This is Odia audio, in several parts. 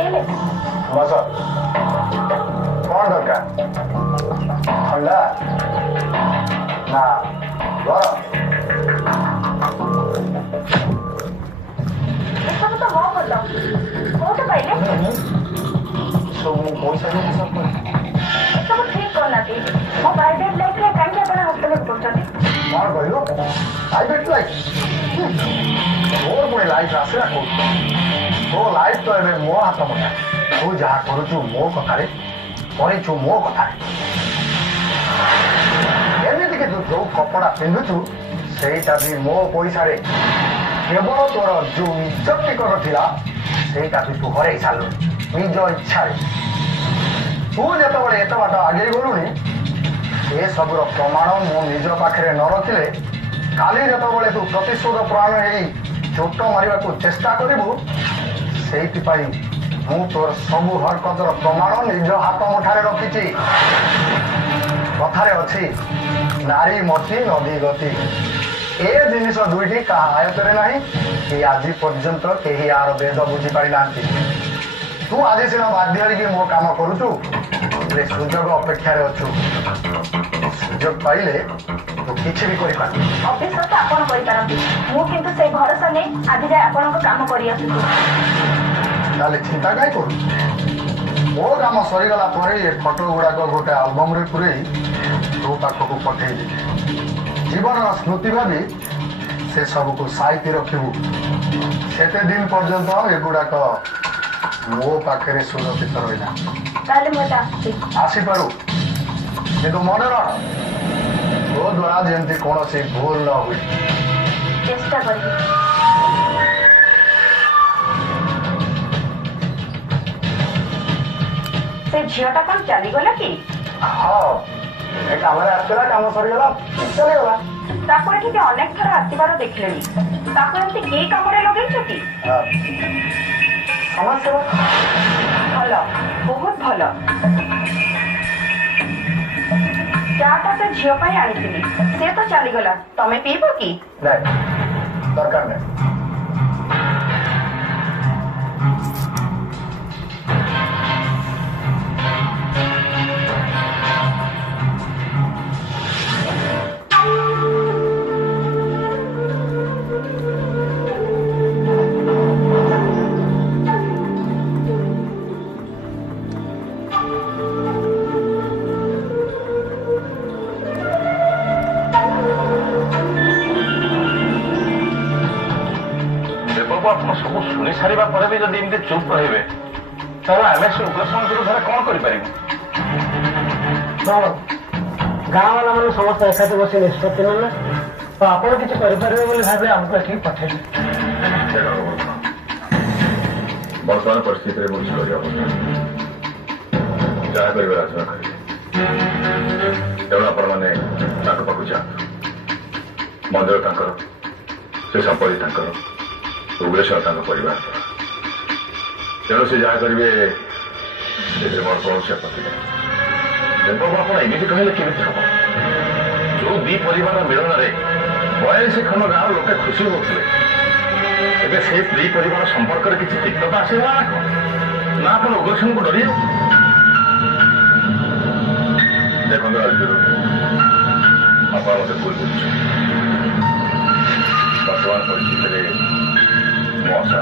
बस कौन दरकार ठंडा ना गरम ଏସବୁ ତ ମୋ ଭଲ କୋଉଠୁ ପାଇଲେ सब पैसा नहीं सब ଏସବୁ ଠିକ କରୁନାହାନ୍ତି ମୋ ପ୍ରାଇଭେଟ ଲାଇଫରେ କାହିଁକି ଆପଣ ହଷ୍ଟେଲରେ କରୁଛନ୍ତି कौन कहलो प्राइवेट लाइफ मोर पुणी लाइफ आसला कौन तो लाइफ तो एबे मो हाथ मना तू जहाँ करुचु मो कथारे करिचु मो कथारे एमिति के तू जो कपड़ा पिंधुचु सेटा भी मो पैसा रे केवल तोर जो इज्जत टिकट थिला सेटा भी तू हरे सालु निज इच्छा रे तू जेतबळे एत बाट आगे गलुनी ए सबुर प्रमाण मो निज पाखरे न रखिले काली जेतबळे तू प्रतिशोध प्राण हेई चोट मारिबाकू चेष्टा करिबु सेइतिपाई मु तोर सबु हरकतर प्रमाण निज हाथ मुठारे रखिछि कथारे अछि नारी मती नदी गति ए जिनिस दुईटी का आयतरे नाही कि आज पर्यंत केही आर वेद बुझी पारि नांती तू आज सिना बाध्य कि मो काम करूचु ले सुजोग अपेक्षा रे अछु सुजोग पाइले तू किछि भी करि पार ଅଫିସର ତ ଆପଣ କରିପାରନ୍ତି ମୁଁ କିନ୍ତୁ ସେଇ ଭରସା ନେଇ ଆଜି ଯାଏ ଆପଣଙ୍କ କାମ କରି ଆସୁଛି ताले चिंता काई करू मो काम सरीगला परे ए फोटो गुड़ाक गोटे आल्बम रे पुरे तो पाखक पठेई दे जीवन स्मृति भावी से सब को साइती रखिबू सेते दिन पर्यंत एगुड़ाक मो पाखे सुरक्षित रहा ତାହେଲେ ମୁଁ ଏଟା ଆସୁଛି आसी पारू किंतु मन रख तो द्वारा जमी कौन भूल न हुए ଚେଷ୍ଟା କରିବି ସେ ଝିଅଟା କଣ ଚାଲିଗଲା କି हाँ काम आसला काम सरीगला चलीगला ତାକୁ ଏଠିକି ଅନେକ ଥର ଆସିବାର ଦେଖିଲେଣି ତାକୁ ଏମିତି କି କାମରେ ଲଗେଇଛ କି समाज सेवा ଭଲ ବହୁତ ଭଲ ଚାଟା ସେ ଝିଅ ପାଇଁ ଆଣିଥିଲି ସେ ତ ଚାଲିଗଲା ତମେ ପିଇବ କି नहीं दरकार नहीं सब शुणी सारा पर भी जब एमती चुप रे आम से उग्रसेन विरुद्ध कौन कर गाँ वाला मैंने समस्त एकाठी बस निष्पत्ति ना तो आपड़ किसी भावे आमको ये पठे वर्तमान परिस्थिति में बुझी कर जहाँ कर आलोचना करेंगे तेणु आपण मैंने पाक जातु मंदिर से संपत्ति उग्रेश्वर परिवार तेणु से जहाँ करेंगे मोर कौन आपत्ति नहीं देवबाबू आप एमती कहले केमी हम जो दी परिवार मिलन में 42 खंड गाँव लोके खुशी होते से दी परिवार संपर्क में किसी तिक्तता आसला ना कौन ना आप उग्रसेन को डरी देखो आज आप मत भूल बुझ वर्तमान परिस्थिति मशा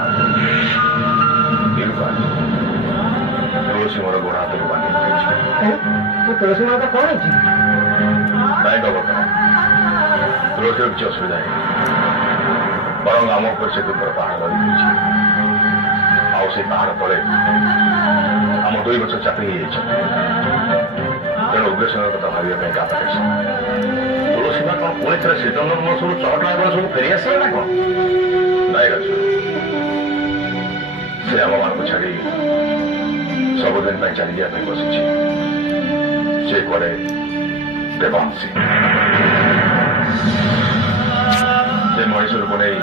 तुलसी मोर गोड़ हाथ बांधि तुलसी माता कौन है नायक बर्तमान तुलसी किसी असुविधा है बर आम उपर से दुपर पहाड़ लगी से पहाड़ तले आम 2 वर्ष चाकरी तेणु उग्रसेन कथा भाव तुलसी माँ कौन पुणी थे श्रीचंद्र सब चहटा बेल सब फेरी आसे ना कौन नायक से आम मान छाड़ी सबुदिन चली जाए बसी से कड़े देवांशी से मनीष रूप नहीं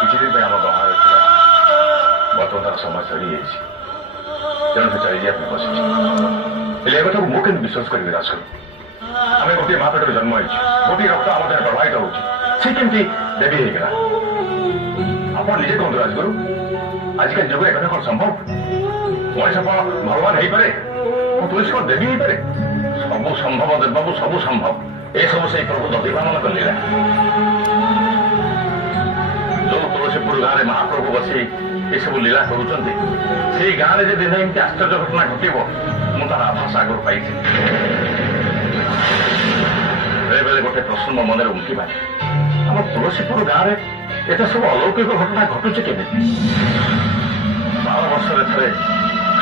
किसी दिन आम बाहर बर्तमान तार समय सरी तेणु से चली जाए बसी कथा मुझे विश्वास कर विराज कर आम गोटे महापेट जन्म गोटे रक्त आम देह प्रभावित होमती देवी होगा आप निजे कहते राजगुरु आजिका जुग एक कौन संभव ମଣିଷ କଣ ଭଗବାନ ହେଇପାରେ? ମୁଁ ତୁଳସୀ କଣ ଦେବୀ ହେଇପାରେ? ସବୁ ସମ୍ଭବ ଦେବବାବୁ, ସବୁ ସମ୍ଭବ। ଏସବୁ ସେଇ ପ୍ରଭୁ ଦଧିବାମନ କଲିଲା। ଯୋଉ ତୁଳସୀପୁର ଗାଁରେ ମହାପ୍ରଭୁ ବସି ଏସବୁ ଲୀଳା କରୁଛନ୍ତି, ସେଇ ଗାଁରେ ଯେ ଦିନ ଏମିତି ଆଶ୍ଚର୍ଯ୍ୟ ଘଟଣା ଘଟିବ, ମୁଁ ତାର ଆଭାସ ଆଗରୁ ପାଇଥିଲି। ବେଳେବେଳେ ଗୋଟେ ପ୍ରଶ୍ନ ମୋ ମନରେ ଉଙ୍କି ମାରେ, ଆମ ତୁଳସୀପୁର ଗାଁରେ ଏତେ ସବୁ ଅଲୌକିକ ଘଟଣା ଘଟୁଛି କେମିତି? 12 ବର୍ଷରେ ଥରେ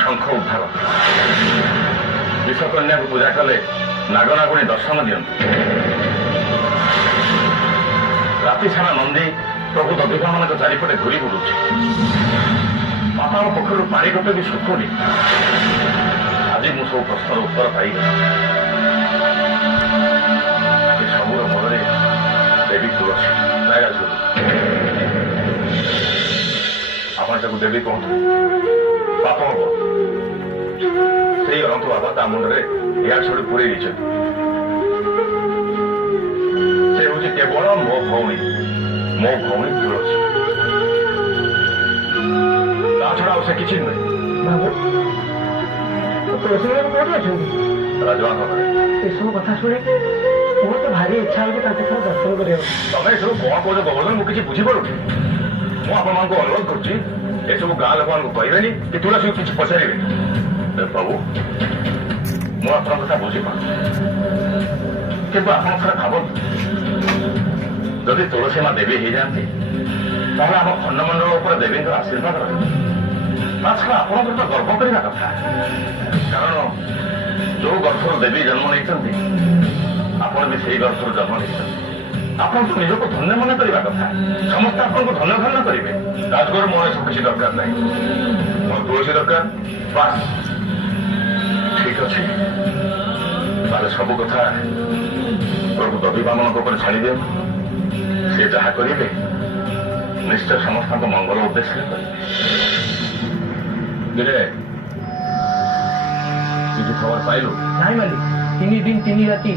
ଶଙ୍ଖ ଉଦ୍ଧାର, ବିଷକନ୍ୟାକୁ ପୂଜା କଲେ ନାଗନାଗୁଣୀ ଦର୍ଶନ ଦିଅନ୍ତି, ରାତି ସାରା ନନ୍ଦୀ ପ୍ରଭୁ ଦଧିବାମନଙ୍କ ଚାରିପଟେ ଘୁରି ବୁଲୁଛି, ପାତାଳ ପୋଖରୀରୁ ପାଣି ଗୋଟେ ବି ଶୁଖୁନି। ଆଜି ମୁଁ ସବୁ ପ୍ରଶ୍ନର ଉତ୍ତର ପାଇଗଲି। ଏ ସବୁର ମନରେ ଦେବୀ ତୁଳସୀ। ଆପଣ ତାକୁ ଦେବୀ କୁହନ୍ତୁ, ପାପ ହବ। ସେଇ ଅରନ୍ତୁ ବାବା ତା ମୁଣ୍ଡରେ ଇଆଡ ଛଡି ପୁରେଇ ଦେଇଛନ୍ତି। ସେ ହଉଛି କେବଳ ମୋ ଭଉଣୀ ତୁଳସୀ। ତା ଛଡା ଆଉ ସେ କିଛି ନୁହେଁ। ବାବୁ ତୁଳସୀ ବାବୁ କୋଉଠି ଅଛନ୍ତି? ରାଜବାଙ୍କ ଘରେ। ଏସବୁ କଥା ଶୁଣି ମୋର ତ ଭାରି ଇଚ୍ଛା ହଉଛି ତାଙ୍କ ସହ ଦର୍ଶନ କରିବାକୁ। ତମେ ଏସବୁ କଣ କହୁଛ ଗୋବର୍ଦ୍ଧନ? ମୁଁ କିଛି ବୁଝିପାରୁନି। ମୁଁ ଆପଣମାନଙ୍କୁ ଅନୁରୋଧ କରୁଛି, ଏସବୁ ଗାଁ ଲୋକମାନଙ୍କୁ କହିବେନି କି ତୁଳସୀକୁ କିଛି ପଚାରିବେନି। ପ୍ରଭୁ, ମୁଁ ଆପଣଙ୍କ କଥା ବୁଝିପାରୁଛି, କିନ୍ତୁ ଆପଣ ଥରେ ଭାବନ୍ତୁ, ଯଦି ତୁଳସୀ ମା ଦେବୀ ହେଇଯାଆନ୍ତି, ତାହେଲେ ଆମ ଖଣ୍ଡମଣ୍ଡଳ ଉପରେ ଦେବୀଙ୍କର ଆଶୀର୍ବାଦ ରହିବ। ତା ଛଡା ଆପଣଙ୍କର ତ ଗର୍ବ କରିବା କଥା, କାରଣ ଯୋଉ ଗର୍ଭରୁ ଦେବୀ ଜନ୍ମ ନେଇଛନ୍ତି, ଆପଣ ବି ସେଇ ଗର୍ଭରୁ ଜନ୍ମ ନେଇଛନ୍ତି। ଆପଣ ତ ନିଜକୁ ଧନ୍ୟ ମନେ କରିବା କଥା। ସମସ୍ତେ ଆପଣଙ୍କୁ ଧନ୍ୟ ଧନ୍ୟ କରିବେ। ରାଜଗୁରୁ ମୋର ଏସବୁ କିଛି ଦରକାର ନାହିଁ। ମୋର ତୁଳସୀ ଦରକାର, ବାସ୍। ଠିକ ଅଛି, ତାହେଲେ ସବୁ କଥା ପ୍ରଭୁ ଦଧିବାମନଙ୍କ ଉପରେ ଛାଡ଼ି ଦିଅନ୍ତୁ। ସେ ଯାହା କରିବେ ନିଶ୍ଚୟ ସମସ୍ତଙ୍କ ମଙ୍ଗଳ ଉଦ୍ଦେଶ୍ୟରେ କରିବେ। କିଛି ଖବର ପାଇଲୁ? ନାଇଁ ମାଲିକ, 3 ଦିନ 3 ରାତି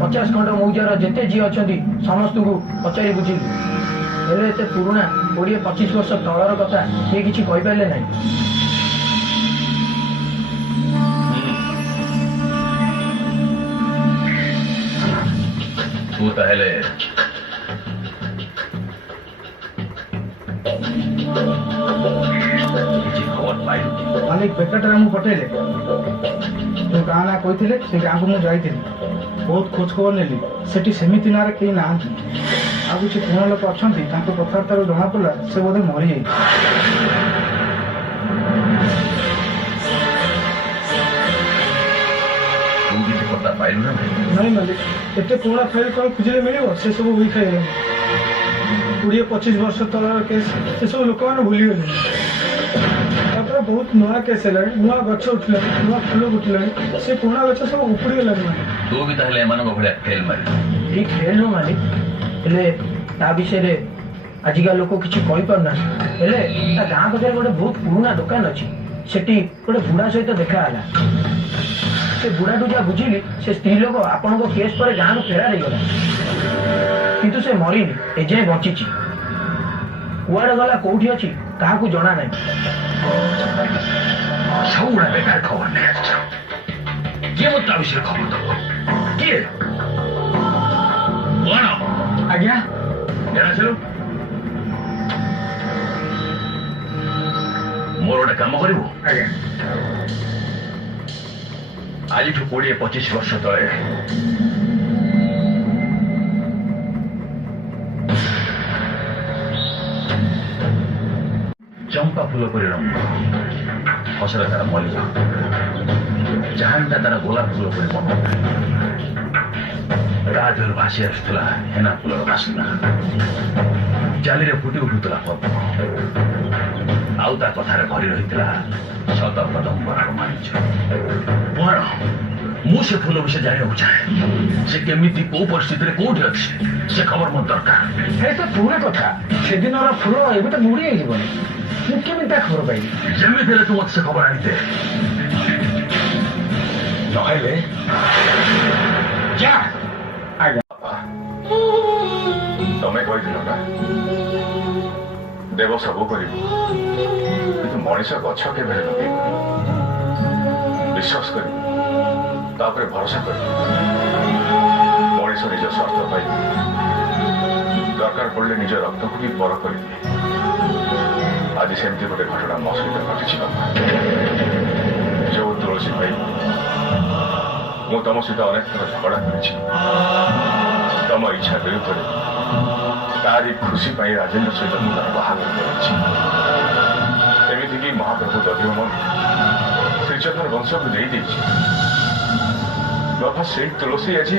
50 ଖଣ୍ଡ ମୌଜାର ଯେତେ ଝିଅ ଅଛନ୍ତି ସମସ୍ତଙ୍କୁ ପଚାରି ବୁଝିଲୁ, ହେଲେ ଏତେ ପୁରୁଣା 20-25 ବର୍ଷ ତଳର କଥା କିଏ କିଛି କହିପାରିଲେ ନାହିଁ। ତୁ ତାହେଲେ କିଛି ଖବର ପାଇଲୁ? ମାଲିକ ବେକଟରାମକୁ ପଠେଇଲେ, ଯୋଉ ଗାଁ ନାଁ କହିଥିଲେ ସେ ଗାଁକୁ ମୁଁ ଯାଇଥିଲି, ବହୁତ ଖୋଜ ଖବର ନେଲି। ସେଠି ସେମିତି ନାଁରେ କେହି ନାହାନ୍ତି। ଆଉ କିଛି ପୁରୁଣା ଲୋକ ଅଛନ୍ତି, ତାଙ୍କ କଥାବାର୍ତ୍ତାରୁ ଜଣାପଡ଼ିଲା ସେ ବୋଧେ ମରିଯାଇଛି। ତୁ କିଛି କଥା ପାଇଲୁ ନା? ନାଇଁ ମାଲିକ, ଏତେ ପୁରୁଣା ଫାଇଲ କ'ଣ ଖୋଜିଲେ ମିଳିବ? ସେ ସବୁ ଉଇ ଖାଇଗଲାଣି। 20-25 ବର୍ଷ ତଳର କେସ୍ ସେସବୁ ଲୋକମାନେ ଭୁଲିଗଲେଣି। ତାପରେ ବହୁତ ନୂଆ କେସ୍ ହେଲାଣି, ନୂଆ ଗଛ ଉଠିଲାଣି, ନୂଆ ଫୁଲ ଉଠିଲାଣି, ସେ ପୁରୁଣା ଗଛ ସବୁ ଉପୁଡ଼ିଗଲାଣି। ତୁ ବି ତାହେଲେ ଏମାନଙ୍କ ଭଳିଆ ଫେଲ୍ ମାରିଲୁ? ଠିକ ଫେଲ୍ ନୁହଁ ମାଲିକ, ହେଲେ ତା ବିଷୟରେ ଆଜିକା ଲୋକ କିଛି କହିପାରୁନାହାନ୍ତି। ହେଲେ ତା ଗାଁ ପାଖରେ ଗୋଟେ ବହୁତ ପୁରୁଣା ଦୋକାନ ଅଛି, ସେଠି ଗୋଟେ ବୁଢ଼ା ସହିତ ଦେଖା ହେଲା। ସେ ବୁଢ଼ାଠୁ ଯାହା ବୁଝିଲି, ସେ ସ୍ତ୍ରୀ ଲୋକ ଆପଣଙ୍କ କେସ୍ ପରେ ଗାଁରୁ ଫେରାର ହେଇଗଲା, କିନ୍ତୁ ସେ ମରିନି, ଏଯାଏଁ ବଞ୍ଚିଛି। କୁଆଡ଼େ ଗଲା, କୋଉଠି ଅଛି, କାହାକୁ ଜଣା ନାହିଁ। ସବୁଗୁଡ଼ା ବେକାର ଖବର ନେଇ ଆସିଛ। କିଏ ମୋତେ ତା ବିଷୟରେ ଖବର ଦବ? କିଏ? କଣ? ଆଜ୍ଞା, ଜାଣିଥିଲୁ? ମୋର ଗୋଟେ କାମ କରିବୁ। ଆଜ୍ଞା। ଆଜିଠୁ 20-25 ବର୍ଷ ତଳେ ଚମ୍ପା ଫୁଲ ପରି ରଙ୍ଗ, ହସରେ ତାର ମଲ୍ଲିକ, ଚାହାଣିଟା ତାର ଗୋଲାପ ଫୁଲ ପରି ମନ, ରାଜରୁ ଭାସି ଆସୁଥିଲା ହେନା ଫୁଲର ବାସ୍ନା, ଜାଲିରେ ଫୁଟି ଉଠୁଥିଲା ପଦ୍ମ, ଆଉ ତା କଥାରେ ଭରି ରହିଥିଲା ଶତ କଦମ୍ବର ରୋମାଞ୍ଚ। କଣ? ମୁଁ ସେ ଫୁଲ ବିଷୟ ଜାଣିବାକୁ ଚାହେଁ। ସେ କେମିତି, କୋଉ ପରିସ୍ଥିତିରେ, କୋଉଠି ଅଛି, ସେ ଖବର ମୋର ଦରକାର। ହେ ତ ପୁରୁଣା କଥା, ସେଦିନର ଫୁଲ ଏବେ ତ ବୁଡ଼ି ହେଇଯିବନି। ମୁଁ କେମିତି ତା ଖବର ପାଇବି? ଯେମିତି ହେଲେ ତୁ ମତେ ସେ ଖବର ଆଣିଦେ, ନହେଲେ ଯା। ଆଜ୍ଞା। ତମେ କହିଥିଲ ନା ଦେବ ସବୁ କରିବ। କିନ୍ତୁ ମଣିଷ ଗଛ କେବେ ଲଗେଇବ ବିଶ୍ୱାସ କରିବ ତାପରେ ଭରସା କରିବ ମଣିଷ ନିଜ ସ୍ୱାର୍ଥ ପାଇଁ ଦରକାର ପଡ଼ିଲେ ନିଜ ରକ୍ତକୁ ବି ପର କରିଦିଏ ଆଜି ସେମିତି ଗୋଟେ ଘଟଣା ମୋ ସହିତ ଘଟିଛି ବାପା ଯୋଉ ତୁଳସୀ ଭାଇ ମୁଁ ତମ ସହିତ ଅନେକ ଥର ଝଗଡ଼ା କରିଛି ତମ ଇଚ୍ଛା ବିରୁଦ୍ଧରେ ତାରି ଖୁସି ପାଇଁ ରାଜେନ୍ଦ୍ର ସହିତ ମୁଁ ତାର ବାହାଘର କରିଛି ଏମିତିକି ମହାପ୍ରଭୁ ଦଧିମୋହନ ଶ୍ରୀଚନ୍ଦ୍ର ବଂଶକୁ ଦେଇଦେଇଛି ବାପା ସେଇ ତୁଳସୀ ଆଜି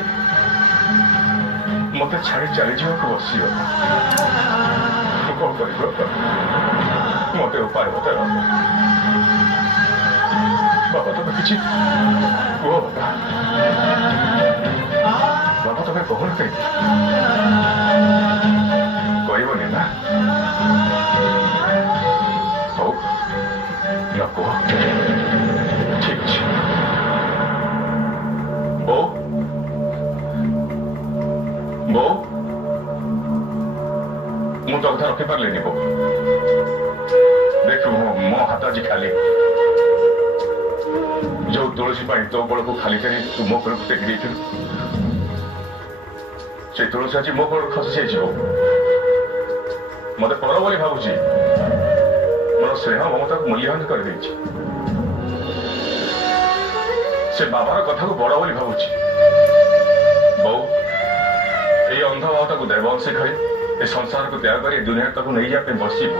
ମତେ ଛାଡ଼ି ଚାଲିଯିବାକୁ ବସିବ କଣ କରିବ ମତେ ଉପାୟ ବତାଅ ବାପା ତମେ କିଛି କୁହ ବାପା ତମେ କହୁନ କାହିଁକି କହିବନି ନା ହଉ ନା କୁହ ଠିକ ଅଛି ବୋଉ ବୋଉ ମୁଁ ତ କଥା ରଖିପାରିଲିନି ବୋଉ ଦେଖ ମୋ ହାତ ଆଜି ଖାଲି ଯୋଉ ତୁଳସୀ ପାଇଁ ତୋ ଗୋଳକୁ ଖାଲି କରି ତୁ ମୋ ଗୋଳକୁ ଟେକି ଦେଇଥିଲୁ সেই ତୁଳସୀ ଆଜି ମୋ ଗୋଳକୁ ଖସି ଯାଇଯିବ ମତେ ପର ବୋଲି ଭାବୁଛି ମୋର ସ୍ନେହ ମମତାକୁ ମୂଲ୍ୟାୟନ କରିଦେଇଛି ସେ ବାବାର କଥାକୁ ବଡ ବୋଲି ଭାବୁଛି ବୋଉ এই অন্ধ ভাবটাକୁ ଦେବଂଶୀ ଖାଇ ଏ ସଂସାରକୁ ତ୍ୟାଗ କରି ଦୁନିଆରେ ତାକୁ ନେଇଯିବା ପାଇଁ ବସିବ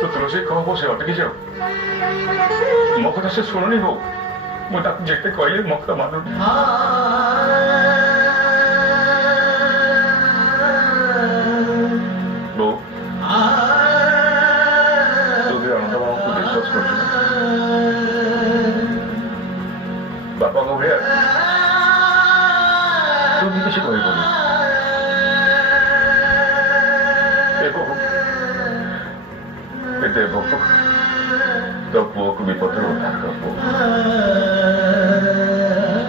ତୁ ତୁଳସୀ କହ ସେ ଅଟକି ଯାଉ ମୋ କଥା ସେ ଶୁଣୁନି ବୋଉ ମୁଁ ତାକୁ ଯେତେ କହିଲି ମୋ କଥା ମାନୁନି ବୋଉ ତୁ ବି ଅନନ୍ତ ବାବୁଙ୍କୁ ବିଶ୍ୱାସ କରୁଛୁ ବାପାଙ୍କ ଭଳିଆ ତୁ ବି କିଛି କହିବୁନି ଦେବ ତୋ ପୁଅକୁ ବିପଦରୁ ଉଦ୍ଧାର କର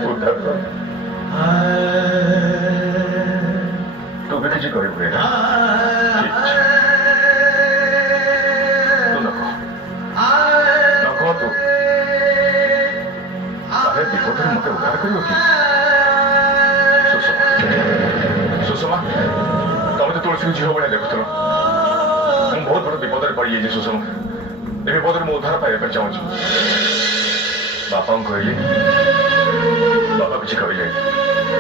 ଉଦ୍ଧାର କର ତୁ ବି କିଛି କହିବୁ ନା ଠିକ ଅଛି ତୁ ନ କହ ତୁ ଆରେ ବିପଦରୁ ମତେ ଉଦ୍ଧାର କରିବ କି ସୁଷମା ତମେ ତ ତୁଳସୀକୁ ଝିଅ ଭଳିଆ ଦେଖୁଥିଲ ମୁଁ ବହୁତ ବଡ଼ ବିପଦରେ ପଡ଼ିଯାଇଛି ସୁଷମା ଏ ବିପଦରୁ ମୁଁ ଉଦ୍ଧାର ପାଇବା ପାଇଁ ଚାହୁଁଛି ବାପାଙ୍କୁ କହିଲି ବାପା କିଛି କହିଲେନି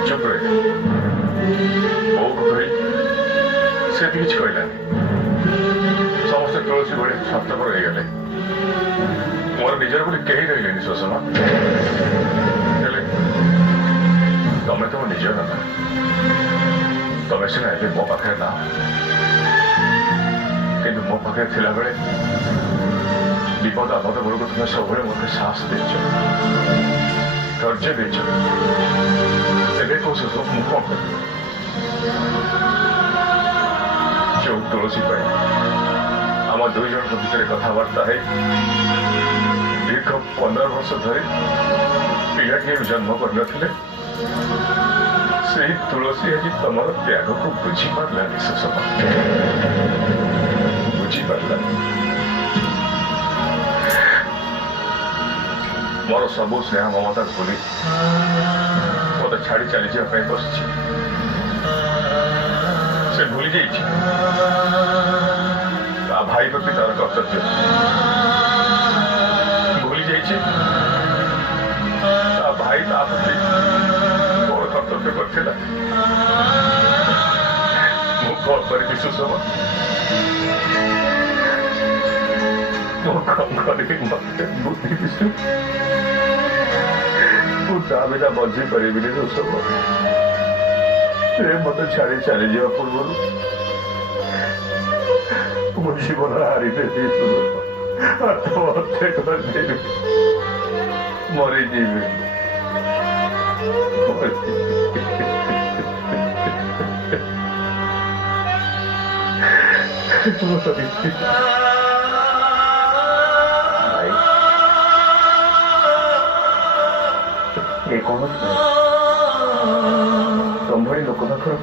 ଚୁପ୍ ରହିଲେ ବୋଉକୁ କହିଲି ସେ ବି କିଛି କହିଲାନି ସମସ୍ତେ ତୁଳସୀ ଭଳି ସ୍ୱାର୍ଥପର ହେଇଗଲେ ମୋର ନିଜର ବୋଲି କେହି ରହିଲେନି ସୁଷମା ହେଲେ ତମେ ତମ ନିଜର କଥା ତମେ ସିନା ଏବେ ମୋ ପାଖରେ ନା କିନ୍ତୁ ମୋ ପାଖରେ ଥିଲାବେଳେ ବିପଦ ଆପଦ ବେଳକୁ ତୁମେ ସବୁବେଳେ ମୋତେ ସାହସ ଦେଇଛ ଧୈର୍ଯ୍ୟ ଦେଇଛ ଏବେ କହୁଛ ମୁଁ କଣ କରିବି ଯୋଉ ତୁଳସୀ ପାଇଁ ଆମ ଦୁଇ ଜଣଙ୍କ ଭିତରେ କଥାବାର୍ତ୍ତା ହେଇ ଦୀର୍ଘ 15 ବର୍ଷ ଧରି ପିଲାଟିଏ ଜନ୍ମ କରିନଥିଲେ ସେଇ ତୁଳସୀ ଆଜି ତମର ତ୍ୟାଗକୁ ବୁଝିପାରିଲାନି ସୁଷମା ବୁଝିପାରିଲାନି ମୋର ସବୁ ସ୍ନେହ ମମତା ଭୁଲି ମତେ ଛାଡ଼ି ଚାଲିଯିବା ପାଇଁ ବସିଛି ସେ ଭୁଲି ଯାଇଛି ତା ଭାଇ ପ୍ରତି ତାର କର୍ତ୍ତବ୍ୟ ଭୁଲି ଯାଇଛି ତା ଭାଇ ତା ପ୍ରତି ବଡ଼ କର୍ତ୍ତବ୍ୟ କରିଥିଲା ମୁଁ କଣ କରିବି ସୁଷମା ମୁଁ କଣ କରିବି ମତେ ବୁଦ୍ଧି ଦିଶୁ ମୁଁ ତା ବିନା ବଞ୍ଚି ପାରିବିନି ସୁଷମା ସେ ମତେ ଛାଡ଼ି ଚାଲିଯିବା ପୂର୍ବରୁ ମୋ ଜୀବନ ହାରିଦେବି ଆତ୍ମହତ୍ୟା କରିଦେବି ମରିଯିବି ଏ କଣ ସମ୍ଭଳି ଲୋକ ପାଖର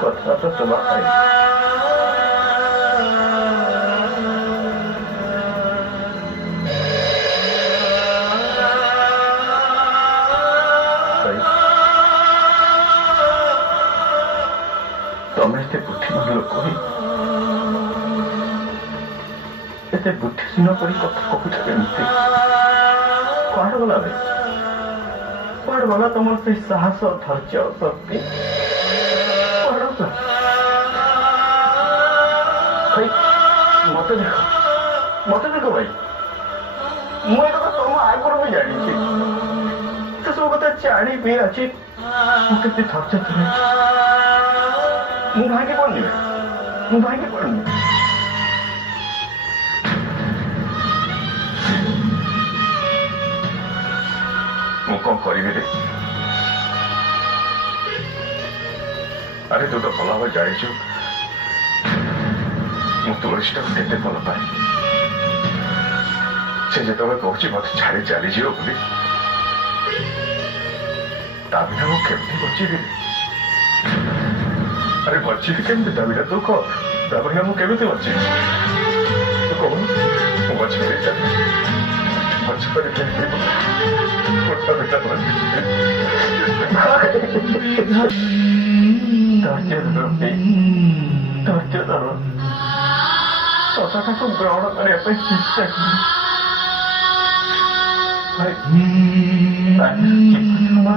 କଥା ତ ସଭା ପାଇଁ ଏତେ ବୁଦ୍ଧିହୀନ କରି କଥା କହୁଛ କେମିତି? କୁଆଡେ ଗଲା ବେ? କୁଆଡେ ଗଲା ତମର ସେଇ ସାହସ, ଧୈର୍ଯ୍ୟ, ଶକ୍ତି? କୁଆଡେ ଗଲା? ଭାଇ ମତେ ଦେଖ ଭାଇ, ମୁଁ ଏ କଥା ତମ ଆଗରୁ ବି ଜାଣିଛି, ସେସବୁ କଥା ଜାଣି ବି ଅଛି ମୁଁ କେତେ ଧୈର୍ଯ୍ୟ ଧରେ। ମୁଁ ଭାଙ୍ଗି ପଡୁନି, ମୁଁ କଣ କରିବି ରେ? ଆରେ ତୁ ତ ଭଲ ଭାବେ ଜାଣିଛୁ ମୁଁ ତୁଳସୀଟାକୁ କେତେ ଭଲ ପାଏ। ସେ ଯେତେବେଳେ କହୁଛି ମତେ ଛାଡି ଚାଲିଯିବ ବୋଲି, ତା ବିନା ମୁଁ କେମିତି ବଞ୍ଚିବି? ଆରେ ବଞ୍ଚିବି କେମିତି ତା ବିନା? ତୁ କହ, ତା ବିନା ମୁଁ କେମିତି ବଞ୍ଚିବି? ତୁ କହୁନୁ, ମୁଁ ବଞ୍ଚିପାରିବି ତା ବିନା? ଧୈର୍ଯ୍ୟ ଧର, କଥାଟାକୁ ଗ୍ରହଣ କରିବା ପାଇଁ ଚେଷ୍ଟା କର।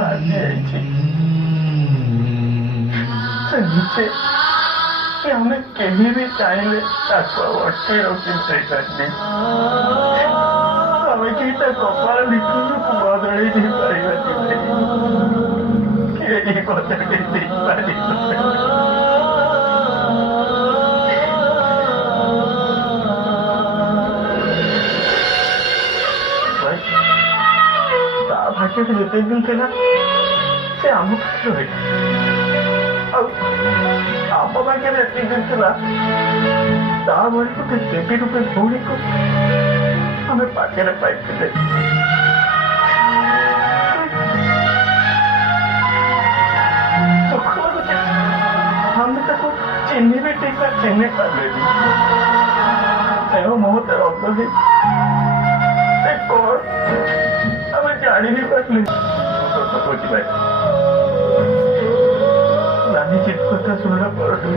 ଆସିଯାଇଛି ସେ ନିଜେ ଆମେ କେହି ବି ଚାହିଁଲେ ତାକୁ ଅଟକେଇ ରଖିପାରିବାନି। ଆମେ କେହି ତା କପାଳ ଲିଖନକୁ ବଦଳେଇ ଦେଇପାରିବାନି। କେହି ବଦଳେଇ ଦେଇପାରିବ ଭାଗ୍ୟରେ ଯେତେ ଦିନ ଥିଲା ସେ ଆମ ପାଖରେ ରହିଲା, ଆଉ ଆମ ଭାଗ୍ୟରେ ଏତିକି ଦିନ ଥିଲା ତା ଭଳି ଗୋଟେ ଦେବୀ ରୂପେ ଭଉଣୀକୁ ଆମେ ପାଖରେ ପାଇଥିଲେ। ଆମେ ତାକୁ ଚିହ୍ନିବି ଠିକ ଚିହ୍ନି ପାରିଲେନି। ମମତାର ଅବଧି କଣ ଆମେ ଜାଣି ବି ପାରିଲି। ଭାଇ ନାନୀ ଚିତ କଥା ଶୁଣିଲା ପରଠୁ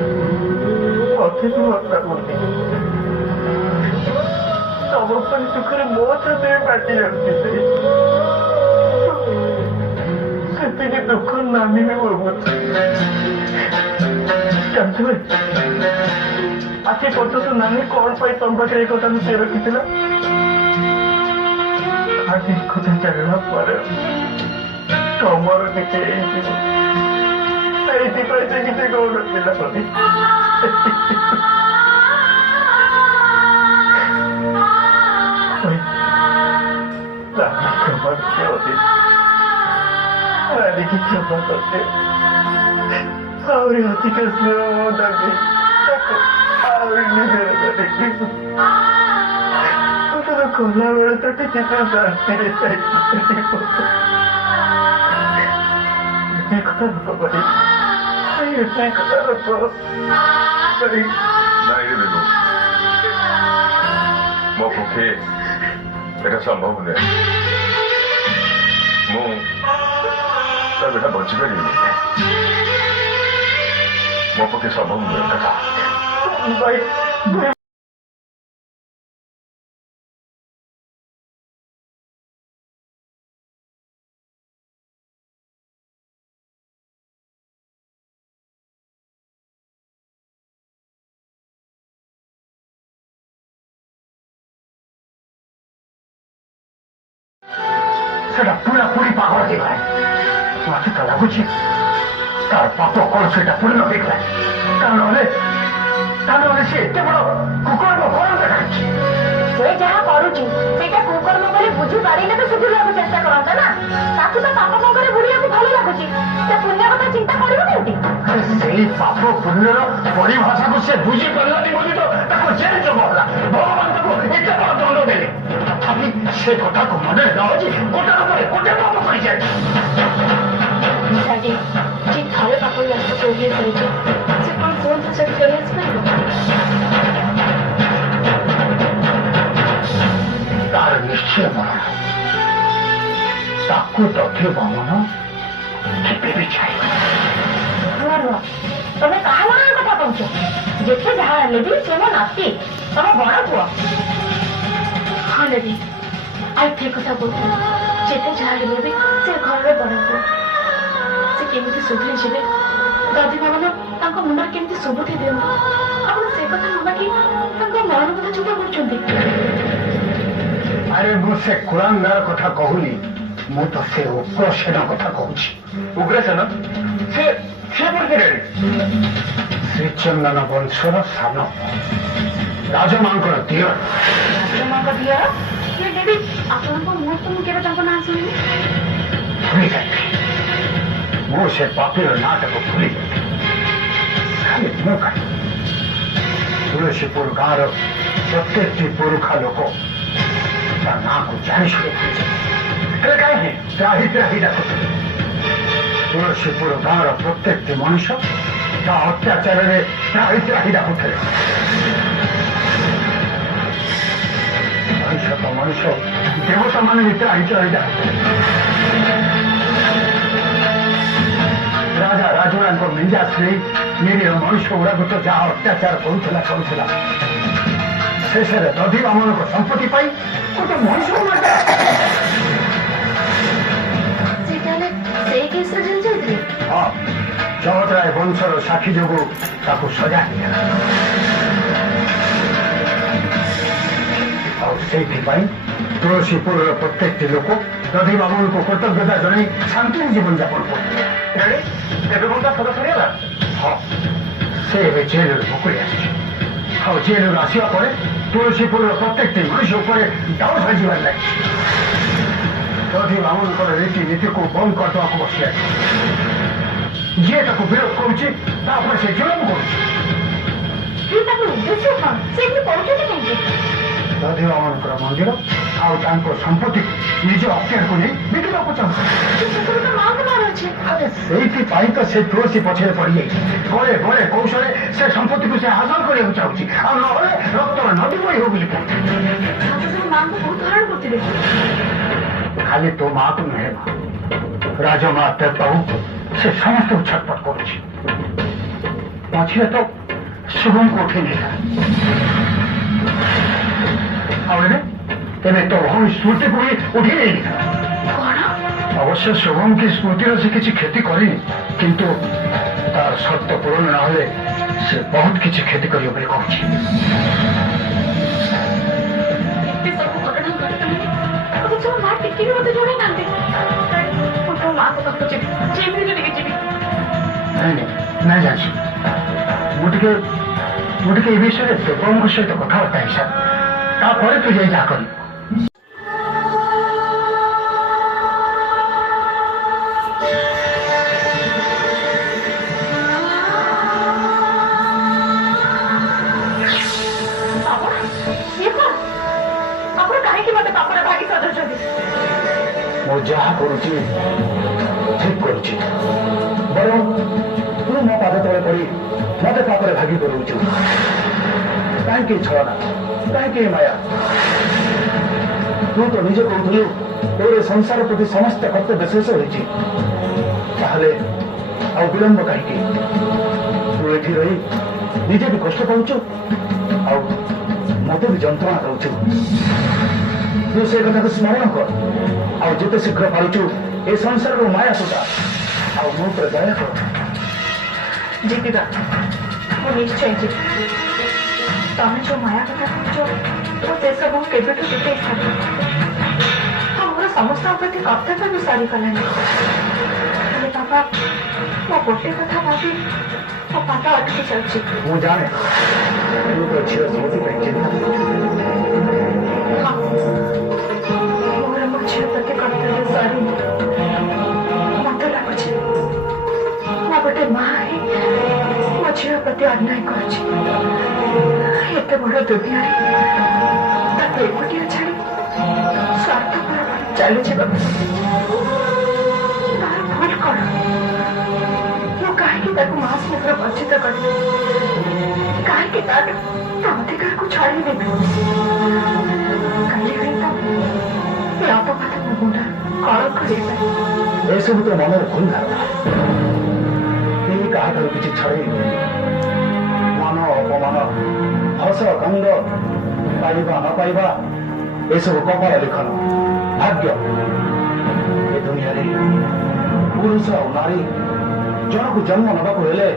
ମତେ ତୁ ଅପରାଧି ତମ ପାଇଁ ସୁଖରେ ମୋ ଛାତିରେ ବାଟି ଯାଉଛି। ସେତିକି ଦୁଃଖ ନାନୀ ବି ଭୋଗୁଛି। ଜାଣିଥିବେ ଆଜି ପର୍ଯ୍ୟନ୍ତ ନାନୀ କଣ ପାଇଁ ତମ ପାଖରେ ଏ କଥା ଲୁଚେଇ ରଖିଥିଲା? ଆଜି କଥା ଜାଣିଲା ପରେ ତମର କିଛି ହେଇଯିବ, ସେଇଥିପାଇଁ ସେ କିଛି କହୁନଥିଲା। କ୍ଷମା କରିଦିଅ, ଆହୁରି ଅଧିକ ସ୍ନେହ ଦେବି, ତାକୁ ଆହୁରି ନିଜର କରିବି। ଖୋଲା ବେଳେ ତ ଟିକେ ଶାନ୍ତିରେ କଥା ଲୋକ ଭାଇ, କଥା ଲୋକ ମୋ ପକ୍ଷେ এটা সম্ভব নয়। ମୁଁ ତା ବିନା ବଞ୍ଚିପାରିବିନି। ମୋ ପକ୍ଷେ ସମ୍ଭବ ନୁହେଁ କଥା। ଭାଇ সেটা পুরাপুরি পাগল দেখলেন। মাকে তো লাগুছি তার পাপ কল সেটা পূর্ণ দেখলেন। তাহলে সে এতে বড় কুকর্ম কল দেখাচ্ছে। ସେ ଯାହା କରୁଛି ସେଇଟା କୁକର୍ମ ବୋଲି ବୁଝି ପାରିଲେ ତ ସୁଧୁରିବାକୁ ଚେଷ୍ଟା କରନ୍ତା ନା। ତାକୁ ତ ପାପ ପଙ୍କରେ ବୁଡିବାକୁ ଭଲ ଲାଗୁଛି, ସେ ପୁଣ୍ୟ କଥା ଚିନ୍ତା କରିବ କେମିତି? ସେଇ ପାପ ପୁଣ୍ୟର ପରିଭାଷାକୁ ସେ ବୁଝିପାରିଲାନି ବୋଲି ତ ତାକୁ ଜେଲ୍ ଯୋଗ ହେଲା। ଭଗବାନ ତାକୁ ଏତେ ବଡ ଦଣ୍ଡ ଦେଲେ, ତଥାପି ସେ କଥାକୁ ମନରେ ନ ଅଛି ଗୋଟାର ପରେ ଗୋଟେ ପାପ କରିଯାଇଛି। ଯିଏ ଥରେ ପାପ ଗ୍ରସ୍ତ କରିଦିଏ କରିଛି, ସେ କଣ ପୁଣି ସେଠି ଫେରି ଆସିପାରିବ? ତାର ନିଶ୍ଚୟ ମରଣ, ତାକୁ ଦକ୍ଷ ବାମନ କେବେ ବି ଛାଡ଼ିବ। ତମେ କାହା ମରଣ କଥା କହୁଛ? ଯେତେ ଯାହା ହେଲେ ବି ସେ ମୋ ନାତି, ତମ ବଡ ପୁଅ। ହଁ ଦେବି ଆଇ ଠିକ କଥା କହୁଥିଲି ଯେତେ ଯାହା ହେଲେ ବି ସେ ଘରର ବଡ ପୁଅ ସେ କେମିତି ସୁଧୁରି ଯିବେ ଦାଦି ବାବା ତାଙ୍କ ମୁଣ୍ଡରେ କେମିତି ସୁବୁଦ୍ଧି ଦିଅନ୍ତୁ ଆପଣ ସେ କଥା ନ ବାକି ତାଙ୍କ ମରଣ କଥା ଚିନ୍ତା କରୁଛନ୍ତି ଆରେ ମୁଁ ସେ କୁଳାଙ୍ଗାର କଥା କହୁନି ମୁଁ ତ ସେ ଉଗ୍ରସେନ କଥା କହୁଛି ଉଗ୍ରସେନ ସେ ଶ୍ରୀଚନ୍ଦନ ବଂଶର ସାନ ରାଜମାଙ୍କର ଦିଅ ରାଜମାଙ୍କ ଦିଅର ସେ ଦେବି ଆପଣଙ୍କ ମୁହଁ ତ ମୁଁ କେବେ ତାଙ୍କ ନାଁ ଶୁଣିନି ଭୁଲି ଯାଇଥିଲି ମୁଁ ସେ ପାପିର ନାଁଟାକୁ ଭୁଲି ଯାଇଥିଲି ଖାଲି ମୁଁ କାହିଁ ତୁଳସୀପୁର ଗାଁର ପ୍ରତ୍ୟେକଟି ପୁରୁଖା ଲୋକ ତା ନାଁକୁ ଜାଣି ଶୁଣି ଭୁଲି ଯାଇଥିଲେ କାହିଁକି ତ୍ରାହି ତ୍ରାହି ଡାକୁଥିଲେ ତୁଳସୀପୁର ଗାଁର ପ୍ରତ୍ୟେକଟି ମଣିଷ ତା ଅତ୍ୟାଚାରରେ ତ୍ରାହି ତ୍ରାହି ଡାକୁଥିଲେ ମଣିଷ ତ ମଣିଷ ଦେବତାମାନେ ବି ତ୍ରାହି ତ୍ରାହି ଡାକୁଥିଲେ ରାଜା ରାଜୁରାଙ୍କ ମିଞ୍ଜା ଶ୍ରୀ ନିରୀହ ମଣିଷ ଗୁଡାକୁ ତ ଯାହା ଅତ୍ୟାଚାର କରୁଥିଲା ଶେଷରେ ଦଧି ବାମନଙ୍କ ସମ୍ପତ୍ତି ପାଇଁ ଗୋଟେ ମଣିଷ ସେଇ କେସରେ ଜେଲ ଯାଇଥିଲେ ହଁ ଜଗତରାୟ ବଂଶର ସାକ୍ଷୀ ଯୋଗୁଁ ତାକୁ ସଜା ହେଇଗଲା ଆଉ ସେଇଥିପାଇଁ ତୁଳସୀପୁରର ପ୍ରତ୍ୟେକଟି ଲୋକ ଦଧି ବାମନଙ୍କୁ କୃତଜ୍ଞତା ଜଣାଇ ଶାନ୍ତିରେ ଜୀବନ ଯାପନ କରୁଥିଲେ ଏବେ କଣ ତା ସଦା ସରିଗଲା ହଁ ସେ ଏବେ ଜେଲରୁ ମୁକୁଳି ଆସିଛି ଆଉ ଜେଲରୁ ଆସିବା ପରେ ତୁଳସୀପୁରର ପ୍ରତ୍ୟେକଟି ମଣିଷ ଉପରେ ଦାଉ ସାଜିବାର ଲାଗିଛି ଦଧି ବାମନଙ୍କର ରୀତିନୀତିକୁ ବନ୍ଦ କରିଦେବାକୁ ବସିଲାଣି ଯିଏ ତାକୁ ବିରୋଧ କରୁଛି ତାପରେ ସେ ଜୁଲମ କରୁଛି ତାଙ୍କ ଉଦ୍ଦେଶ୍ୟ କଣ ସେ ଏମିତି କରୁଛନ୍ତି କାହିଁକି ଦଧି ବାମନଙ୍କର ମନ୍ଦିର ଆଉ ତାଙ୍କ ସମ୍ପତ୍ତିକୁ ନିଜ ଅକ୍ତିଆରକୁ ନେଇ ବିକିବାକୁ ଚାହୁଁଛନ୍ତି ମାଙ୍କ ନାଁରେ ଅଛି ଆରେ ସେଇଥିପାଇଁ ତ ସେ ତୁଳସୀ ପଛରେ ପଡ଼ିଯାଇଛି ଗଳେ ଗଳେ କୌଶଳେ ସେ ସମ୍ପତ୍ତିକୁ ସେ ହାସଲ କରିବାକୁ ଚାହୁଁଛି ଆଉ ନହେଲେ ରକ୍ତର ନଦୀ ବହି ହଉ ବୋଲି କହୁଛି ମାଙ୍କୁ ବହୁତ ହଇରାଣ କରୁଥିଲେ ଖାଲି ତୋ ମାକୁ ନୁହେଁ ମା ରାଜମା ଦେବତାକୁ ସେ ସମସ୍ତଙ୍କୁ ଛଟପଟ କରୁଛି ମଝିରେ ତ ଶୁଭଙ୍କୁ ଉଠେଇ ନେଇଥିଲା ଆଉ ଏବେ ତୋ ଭଉଣୀ ସ୍ମୃତିକୁ ବି ଉଠେଇ ନେଇଥିଲା ଅବଶ୍ୟ ଶୁଭମ କି ସ୍ମୃତିର ସେ କିଛି କ୍ଷତି କରିନି କିନ୍ତୁ ତାର ସର୍ତ୍ତ ପୂରଣ ନହେଲେ ସେ ବହୁତ କିଛି କ୍ଷତି କରିବ ବୋଲି କହୁଛି ମା ଟିକେ ବି ମତେ ଜଣେଇ ନାହାନ୍ତି ମୁଁ ତୋ ମାଙ୍କ ପାଖକୁ ଯିବି ଯେମିତି ଟିକେ ଯିବି ନାଇଁ ଜାଣିଛୁ ମୁଁ ଟିକେ ଏ ବିଷୟରେ ଦେବଙ୍କ ସହିତ କଥାବାର୍ତ୍ତା ହେଇସାର ତାପରେ ତୁ ଯାଇ ଯାହା କରିବୁ ଆପଣ କାହିଁକି ମତେ ପାପର ଭାଗି ସଦଉଛନ୍ତି ମୁଁ ଯାହା କରୁଛି ଠିକ କରୁଛି ବରଂ ତୁ ମୋ ପାଦ ତଳେ ପଡ଼ି ମତେ ପାପରେ ଭାଗି କରୁଛୁ କାହିଁକି ଛଳନା କାହିଁକି ମାୟା ତୁ ତ ନିଜେ କହୁଥିଲୁ ତୋର ସଂସାର ପ୍ରତି ସମସ୍ତ କର୍ତ୍ତବ୍ୟ ଶେଷ ହୋଇଛି ତାହେଲେ ଆଉ ବିଳମ୍ବ କାହିଁକି ତୁ ଏଠି ରହି ନିଜେ ବି କଷ୍ଟ ପାଉଛୁ ଆଉ ମତେ ବି ଯନ୍ତ୍ରଣା ଦଉଛୁ ତୁ ସେ କଥାକୁ ସ୍ମରଣ କର ଆଉ ଯେତେ ଶୀଘ୍ର ପାରୁଛୁ ଏ ସଂସାରରୁ ମାୟା ସୁଧା ଆଉ ମୋ ଉପରେ ଦୟା କର ଯିବିବା ମୁଁ ନିଶ୍ଚୟ ଯିବି ତମେ ଯୋଉ ମାୟା କଥା କହୁଛ ମୁଁ ସେସବୁ କେବେଠୁ ଦୂରେଇ ସାରି ଆଉ ମୋର ସମସ୍ତଙ୍କ ପ୍ରତି କର୍ତ୍ତବ୍ୟ ବି ସରିଗଲାଣି ହେଲେ ବାବା ମୋ ଗୋଟେ କଥା ଭାବି ମୋ ପାଦ ଅଟକି ଯାଉଛି ମୁଁ ଜାଣେ ତୁ ତ ଝିଅ ସ୍ମୃତି ପାଇଁ ଚିନ୍ତା କରୁଛୁ ମୋର ମୋ ଝିଅ ପ୍ରତି କର୍ତ୍ତବ୍ୟ ସରିନି ମତେ ଲାଗୁଛି ମୁଁ ଗୋଟେ ମା ହେଇ ମୋ ଝିଅ ପ୍ରତି ଅନ୍ୟାୟ କରୁଛି ଏତେ ବଡ ଦୁନିଆରେ ତାକୁ ଏକୁଟିଆ ଛାଡି ସ୍ୱାର୍ଥପର ଚାଲିଯିବାକୁ ତାର ଭୁଲ କଣ ମୁଁ କାହିଁକି ତାକୁ ମା ସ୍ନେହର ବଞ୍ଚିତ କରିବି କାହିଁକି ତାର ଅଧିକାରକୁ ଛାଡି ଦେବି କାଲି ହୁଏତ ଏ ଅପବାଦ ମୋ ମୁଣ୍ଡ କଳଙ୍କ ହେଇପାରେ ଏସବୁ ତ ମନର ଭୁଲ ଧାରଣା କେହି କାହାଠାରୁ କିଛି ଛଡ଼େଇ ମାନ ଅପମାନ ହସ କାନ୍ଦ ପାଇବା ନ ପାଇବା ଏସବୁ କପାଳ ଲେଖନ ଭାଗ୍ୟ। ଏ ଦୁନିଆରେ ପୁରୁଷ ଆଉ ନାରୀ ଜଣକୁ ଜନ୍ମ ନେବାକୁ ହେଲେ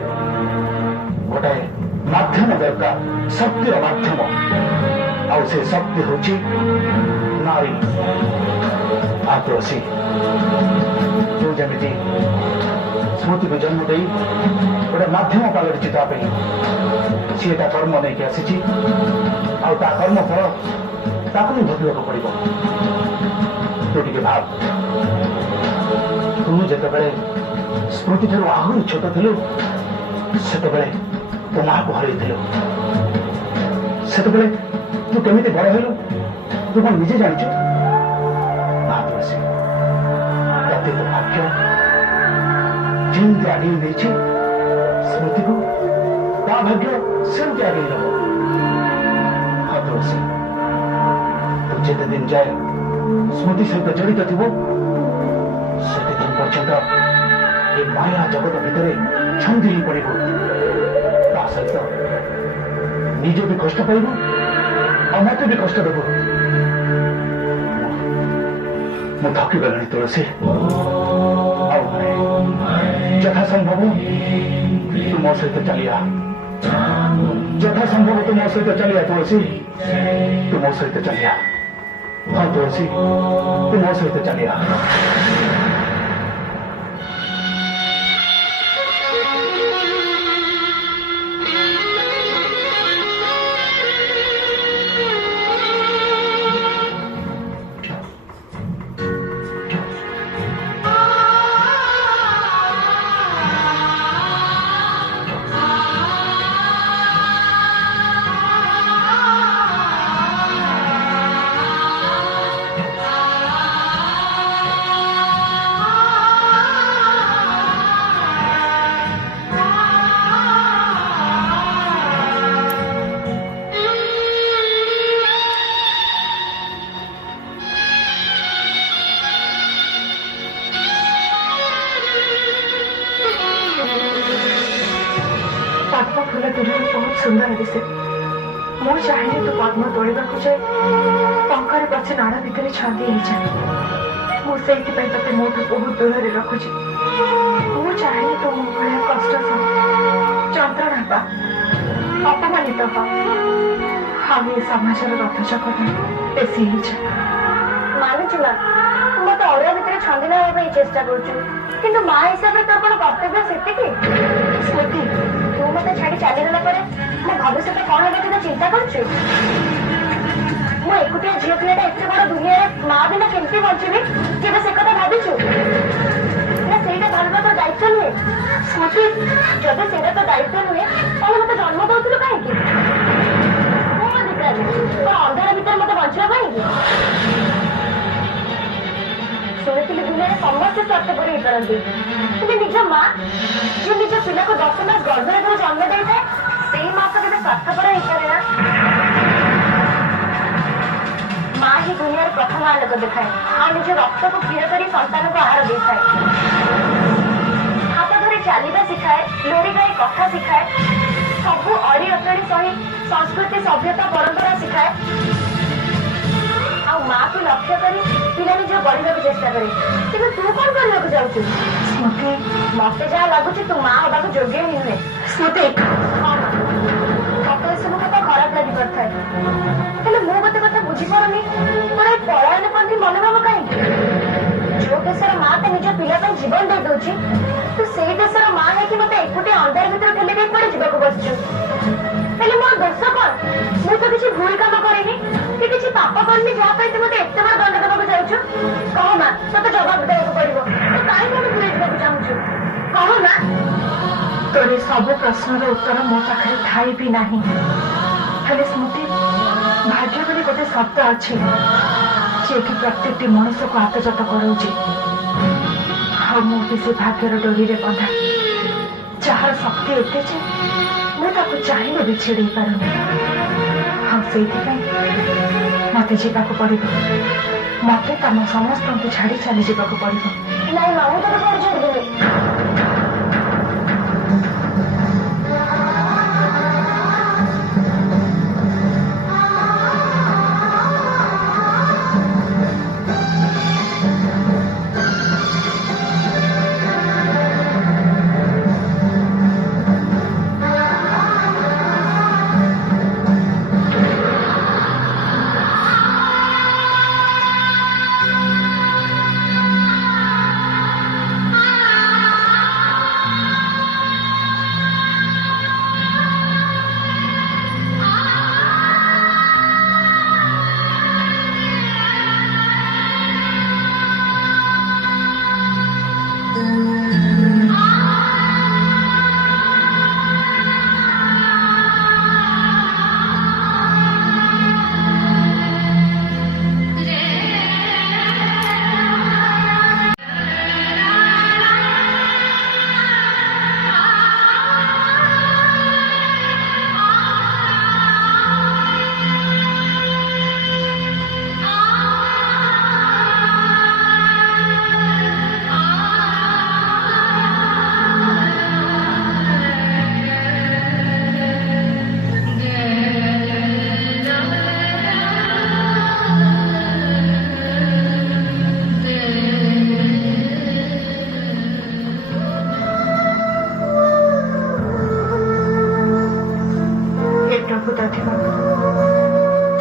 ଗୋଟାଏ ମାଧ୍ୟମ ଦରକାର, ଶକ୍ତିର ମାଧ୍ୟମ। ଆଉ ସେ ଶକ୍ତି ହଉଛି ନାରୀ। ଆଉ ତୁଳସୀ ତୁ ଯେମିତି ସ୍ମୃତିକୁ ଜନ୍ମ ଦେଇ ଗୋଟେ ମାଧ୍ୟମ ପାଲଟିଛି ତା ପାଇଁ, ସିଏ ତା କର୍ମ ନେଇକି ଆସିଛି ଆଉ ତା କର୍ମ ଫଳ ତାକୁ ହିଁ ଭୋଗିବାକୁ ପଡିବ। ତୁ ଟିକେ ଭାବ, ତୁ ଯେତେବେଳେ ସ୍ମୃତି ଠାରୁ ଆହୁରି ଛୋଟ ଥିଲୁ ସେତେବେଳେ ତୋ ମାଆକୁ ହରେଇଥିଲୁ। ସେତେବେଳେ ତୁ କେମିତି ବଡ ହେଲୁ ତୁ କଣ ନିଜେ ଜାଣିଛୁ? ତୁଳସୀ ତତେ ତ ଭାଗ୍ୟ ଯେମିତି ଆଗେଇ ନେଇଛି ସ୍ମୃତିକୁ, ତା ଭାଗ୍ୟ ସେମିତି ଆଗେଇ ନେବ। ହଁ ତୁଳସୀ, ତୁ ଯେତେ ଦିନ ଯାଏ ସ୍ମୃତି ସହିତ ଜଡ଼ିତ ଥିବ ସେତେ ଦିନ ପର୍ଯ୍ୟନ୍ତ ଏ ମାୟା ଜଗତ ଭିତରେ ଛନ୍ଦି ହେଇ ପଡିବ। ତା ସହିତ ନିଜେ ବି କଷ୍ଟ ପାଇବ ଆଉ ମତେ ବି କଷ୍ଟ ଦେବ। ମୁଁ ଥକିଗଲିଣି ତୁଳସୀ। ଆଉ ଯଥାସମ୍ଭବ ତୁ ମୋ ସହିତ ଚାଲିଆ, ଯଥାସମ୍ଭବ ତୁ ମୋ ସହିତ ଚାଲିଆ ତୁଳସୀ, ତୁ ମୋ ସହିତ ଚାଲିଆ। ହଁ ତୁଳସୀ, ତୁ ମୋ ସହିତ ଚାଲିଆ। पद्म फूल दूर बहुत सुंदर दिसे। मु चाहिए तू पद्म तोड़ा जाए पंखर पछे नाड़ भितर छंदी मुझे ते मोठू बहुत दूर रखुची। मु चाहिए तू मो भाया कष्ट जंत्रणा पा अपमानित हम ये समाजर रथचक्र बेसी मानुच माँ मत अड़िया भितर छंदी ना चेष्टा करूँ माँ हिसाब से तो कर्तव्य से स्मृति तू मत छाड़ी चलीगला मो भविष्य कौन है चिंता करुचु। मु एकुटिया झील पिलाटा एत बड़ दुनिया माँ बिना केमती बचीबी केवे से कथा भाविचु ना सेटा भाविबा तो दायित्व नुहे। स्मृति जब सेटा तो दायित्व नुहे ताहले मते जन्म दउथिलु काहेकि मो अधिकार अंधार भीतर मते बंचवा काहेकि शुणुली दुनिया समस्त स्वार्थपर हो पारती निज माँ जो निज पिला को 10 मास गर्भर जो जन्म दे था से माँ तो केवल स्वार्थपर हो पारे ना। माँ ही दुनिया प्रथम आलोक दिखाए और निज रक्त को क्षीर कर संतान को आहार दे हाथ धरी चलवा सिखाए लोरी गाई कथा सिखाए सबू अड़ी अटड़ी सही संस्कृति सभ्यता परंपरा सिखाए और माँ को लक्ष्य करी पिला निज बढ़ा चेष्टा करे कि तू कौन करने को जाऊँ स्मृति मत जहाँ लगुच तू माँ हवा योग्य ही नुहे। स्मृति हाँ मत सब कथा खराब लगी पड़ता है मु गोटे कथा बुझीपारुनी तोर पलायनपंथी मनोभाव कहीं जो देशर माँ तो निज पिला जीवन दे दूची तू से देशर माँ है कि मत एकुटे अंधार भीतर ठेली दे पड़े जीवा बसचु मोर दोष कौन मु तो किसी भूल काम करेनी कि किसी पाप करनी जहाँ तू मत एत बड़ दंड देवाक जाऊँ कह माँ तो जवाब देवाक पड़ो तो कहीं मत भूल जावाक चाहूँ कह माँ तोर सब प्रश्न उत्तर मो पाखे थाई भी नहीं हेले स्मृति भाग्य बोली गोटे शब्द अच्छी जी कि प्रत्येक मनुष्य को आत्मजात कराऊे मुझे से भाग्यर डोरी रे बंधा जार शक्ति एते जे मुझे चाहिए भी छेड़ पारुनी हाँ से मत जावाक पड़ो मत तुम समस्त को छाड़ी चली जावाक पड़ो नहीं मामू तो छाड़ी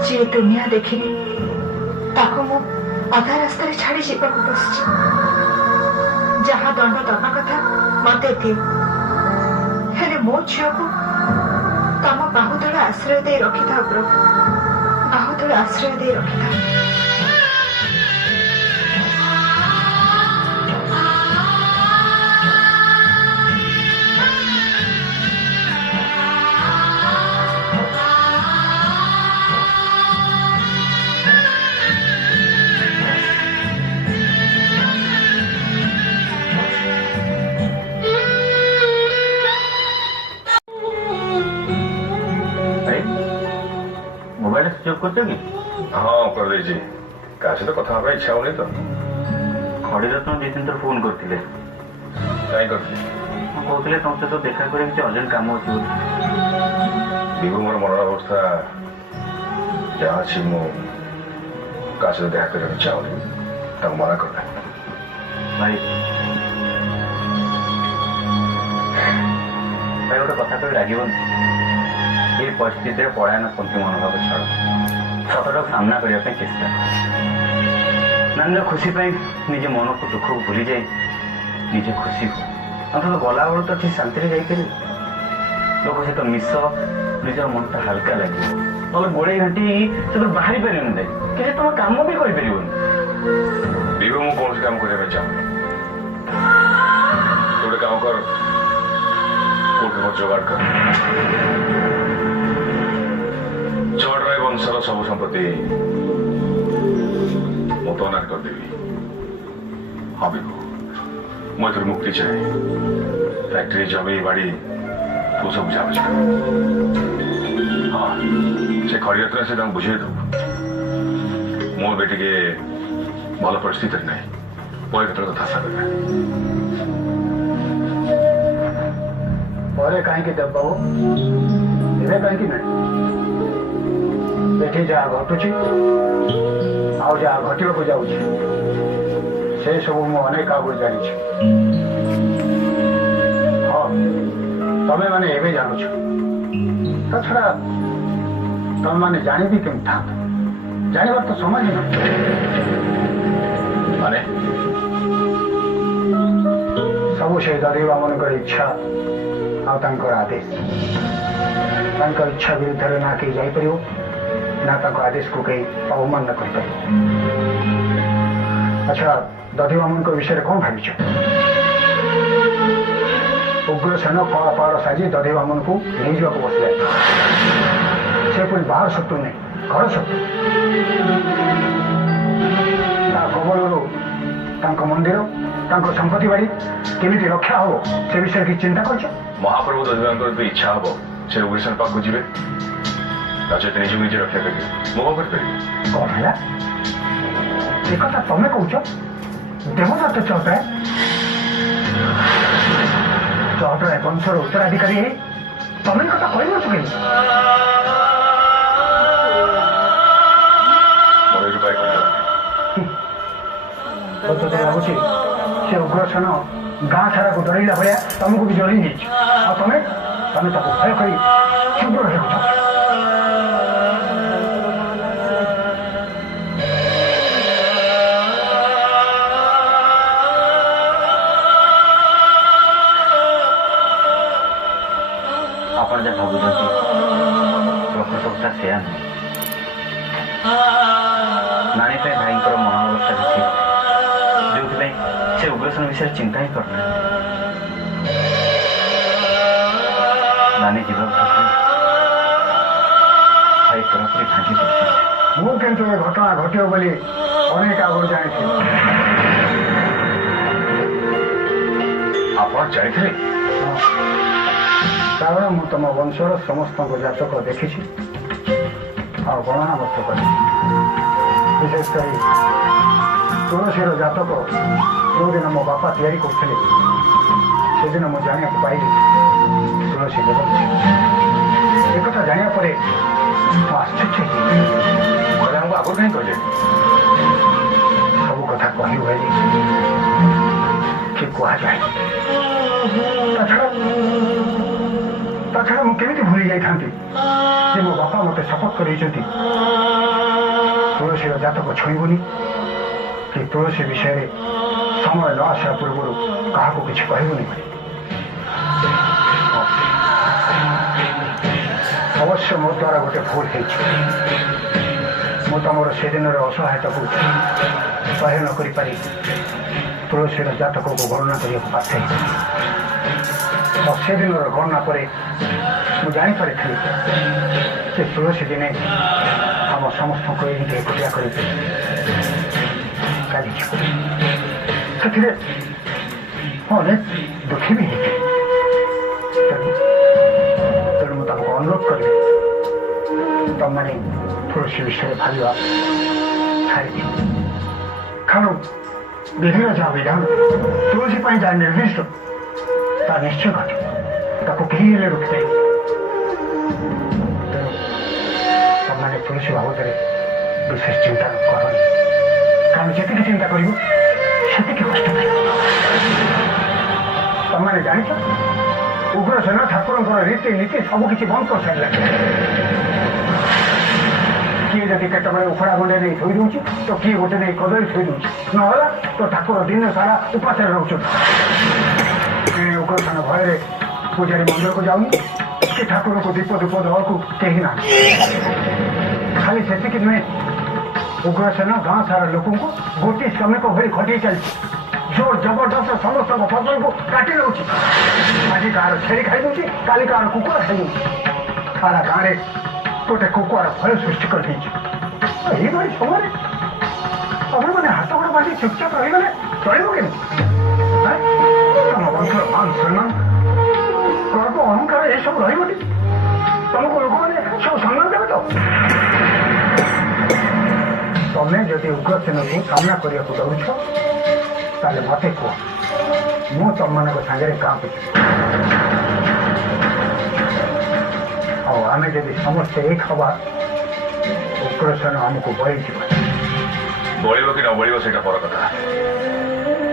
ଯିଏ ଦୁନିଆ ଦେଖିନି ତାକୁ ମୁଁ ଅଧା ରାସ୍ତାରେ ଛାଡି ଯିବାକୁ ବସିଛି। ଯାହା ଦଣ୍ଡ ଦବା କଥା ମତେ ଦିଅ, ହେଲେ ମୋ ଝିଅକୁ ତମ ବାହୁଦଳ ଆଶ୍ରୟ ଦେଇ ରଖିଥାଉ ପ୍ରଭୁ, ବାହୁଦଳ ଆଶ୍ରୟ ଦେଇ ରଖିଥାଉ। मोबाइल स्विच ऑफ करते कि हाँ कर देजी का सहित कथा होगा इच्छा होनी तो खड़ी रत्न दी तीन थर फोन करते कहीं करती कहते तुम सहित देखा कर अर्जेंट काम अच्छे विभु मोर मन अवस्था जहाँ अच्छी मु का सहित देखा करने इच्छा होनी मना करना भाई भाई गोटे कथा कह लगे ये परिस्थिति पलायनपंथी मनोभाव छाड़ सतटा सामना करने चेष्टा नानी खुशी निजे मन को दुख को भूली जाए निजे खुशी हो अंत गला बेलू तो ठीक शांति जापर लोक सहित मिस निजर मनटा हाल्का लगे ना गोड़े घाटी से बाहर पारे कि तुम कम भी कर विभु मु कौन काम करने चाहूँ गोटे काम कर कोर्ट जोगाड़ कर चौड़राय वंशर सब संपत्ति मु तो नाम करदेवी। हाँ विभु मुझे मुक्ति चाहे फैक्ट्री जमी बाड़ी तू सब बुझा हाँ से खड़ी यात्रा से बुझे दू मो बेटी के भल परिस्थिति नहीं पर कथा सागर ପରେ କାହିଁକି ଦେବ ବାବୁ, ଏବେ କାହିଁକି ନାହିଁ? ଏଠି ଯାହା ଘଟୁଛି ଆଉ ଯାହା ଘଟିବାକୁ ଯାଉଛି ସେ ସବୁ ମୁଁ ଅନେକ ଆଗରୁ ଜାଣିଛି। ହଁ ତମେ ମାନେ ଏବେ ଜାଣୁଛ, ତା ଛଡା ତମେ ମାନେ ଜାଣିବି କେମିତି ଥାନ୍ତ? ଜାଣିବାର ତ ସମୟ ହିଁ ମାନେ ସବୁ ସେ ଦଧିବାମାନଙ୍କର ଇଚ୍ଛା ଆଉ ତାଙ୍କର ଆଦେଶ। ତାଙ୍କ ଇଚ୍ଛା ବିରୁଦ୍ଧରେ ନା କେହି ଯାଇପାରିବ ନା ତାଙ୍କ ଆଦେଶକୁ କେହି ଅବମାନନା କରିପାରିବ। ଆଚ୍ଛା ଦଧିବାମନଙ୍କ ବିଷୟରେ କଣ ଭାବିଛ? ଉଗ୍ରସେନ କଳା ପାହାଡ଼ ସାଜି ଦଧିବାମନକୁ ନେଇଯିବାକୁ ବସିଲେ। ସେ ପୁଣି ବାହାର ଶତ୍ରୁ ନାହିଁ, ଘର ଶତ୍ରୁ। ତା କବଳରୁ ତାଙ୍କ ମନ୍ଦିର ତାଙ୍କ ସମ୍ପତ୍ତି ବାଡ଼ି କେମିତି ରକ୍ଷା ହବ ସେ ବିଷୟରେ କିଛି ଚିନ୍ତା କରିଛ? महाप्रभु दधिवानकर तो इच्छा हम से उग्रसेन पाक को जीवे राजा निज निजे रक्षा करेंगे मो कर कौन है एक तमें कौच देवदत्त चौटाय चौटाय वंशर उत्तराधिकारी है तमें कथा कह लगुच से उग्रसेन गाँ सारा को डरला भाया तुमको भी डरी नहीं तुम्हें भय कर चुप रह आप भावुं प्रकृत से नानी भाई मनोवस्था ठीक जो से उग्रसेन विषय चिंता ही करना नानी जीवन भाई पूरापूरी भांगी मुझे घटना घटो बोली अनेक आगु जानी आप जानी कारण मु तुम वंशर समस्त जातक देखी गणना कर विशेषकर तुलसीर जातक जो दिन मो बापा तैयारी करते से दिन मुझे जाना पाइली तुलसी देव एक जाना पर आश्चर्य हमको आगुरी कहीं कहले सब कथा कही हुए कि कहुए छड़ा मुझे भूली जाती मो बापा मत शपथ कर ତୁଳସୀର ଜାତକ ଛୁଇଁବୁନି କି ତୁଳସୀ ବିଷୟରେ ସମୟ ନ ଆସିବା ପୂର୍ବରୁ କାହାକୁ କିଛି କହିବୁନି। ଅବଶ୍ୟ ମୋ ଦ୍ୱାରା ଗୋଟେ ଭୁଲ ହେଇଛି। ମୁଁ ତମର ସେଦିନର ଅସହାୟତାକୁ ସହ୍ୟ ନ କରିପାରି ତୁଳସୀର ଜାତକକୁ ଗଣନା କରିବାକୁ ବାଧ୍ୟ ହେଇଛି। ଆଉ ସେଦିନର ଗଣନା ପରେ ମୁଁ ଜାଣିପାରିଥିଲି ଯେ ତୁଳସୀ ଦିନେ ଆମ ସମସ୍ତଙ୍କୁ ଏମିତି ଏକୁଟିଆ କରି ଚାଲିଯିବ। ସେଥିରେ ଅନେକ ଦୁଃଖୀ ବି ହେଇଛି। ତେଣୁ ମୁଁ ତାଙ୍କୁ ଅନୁରୋଧ କରିବି ତମମାନେ ତୁଳସୀ ବିଷୟରେ ଭାବିବା ଛାଡ଼ିଦିଅ। କାରଣ ବିଧିର ଯାହା ବିଧାନ ତୁଳସୀ ପାଇଁ ଯାହା ନିର୍ଦ୍ଦିଷ୍ଟ ତା ନିଶ୍ଚୟ ଘଟିବ। ତାକୁ କେହି ହେଲେ ରୋକିପାରିବେ। ତେଣୁ ତମମାନେ ତୁଳସୀ ବାବଦରେ ବିଶେଷ ଚିନ୍ତା କରନି। କାରଣ ଯେତିକି ଚିନ୍ତା କରିବ ସେତିକି କଷ୍ଟ ପାଇବ। ତମମାନେ ଜାଣିଛ ଉଗ୍ରସେନ ଠାକୁରଙ୍କର ରୀତିନୀତି ସବୁ କିଛି ବନ୍ଦ କରିସାରିଲାଣି। କିଏ ଯଦି କେତେବେଳେ ଉଖଡ଼ା ଗଣ୍ଡେ ନେଇ ଥୋଇ ଦେଉଛି ତ କିଏ ଗୋଟେ ନେଇ କଦଳୀ ଥୋଇ ଦେଉଛି। ନହେଲା ତ ଠାକୁର ଦିନ ସାରା ଉପାସରେ ରହୁଛନ୍ତି। ଉଗ୍ରସେନ ଭୟରେ ପୂଜାରୀ ମନ୍ଦିରକୁ ଯାଉନି କି ଠାକୁରଙ୍କୁ ଦୀପ ଧୂପ ଦେବାକୁ କେହି ନାହିଁ। ଖାଲି ସେତିକି ନୁହେଁ, ଉଗ୍ରସେନ ଗାଁ ସାରା ଲୋକଙ୍କୁ ଗୋଟି ଶ୍ରମିକ ଭଳି ଖଟେଇ ଚାଲିଛି। ଜୋର ଜବରଦସ୍ତ ସମସ୍ତଙ୍କ ଫସଲକୁ କାଟି ନେଉଛି। ଆଜି କାହାର ଛେଳି ଖାଇଦେଉଛି, କାଲି କାହାର କୁକୁଡ଼ା ଖାଇଦେଉଛି। ସାରା ଗାଁରେ ଗୋଟେ କୁକୁର ଭୟ ସୃଷ୍ଟି କରିଦେଇଛି। ଏଇଭଳି ସମୟରେ ତମେମାନେ ହାତ ଗୋଡ଼ ବାନ୍ଧି ଚୁପଚାପ ରହିଗଲେ ଚଳିବ କେମିତି? ତମ ବଂଶର ମାନ ସମ୍ମାନ ଗର୍ବ ଅହଙ୍କାର ଏସବୁ ରହିବନି? ତମକୁ ଲୋକମାନେ ସବୁ ସମ୍ମାନ ଦେବେ ତ? ତମେ ଯଦି ଉଗ୍ରସେନକୁ ସାମ୍ନା କରିବାକୁ ଦଉଛ ତାହେଲେ ମତେ କୁହ, ମୁଁ ତମମାନଙ୍କ ସାଙ୍ଗରେ ଗାଁକୁ ଯିବି। ଆଉ ଆମେ ଯଦି ସମସ୍ତେ ଏକ ହବା ଉଗ୍ରସେନ ଆମକୁ ବଳିଯିବ। ବଳିବ କି ନ ବଳିବ ସେଇଟା ବଡ଼ କଥା।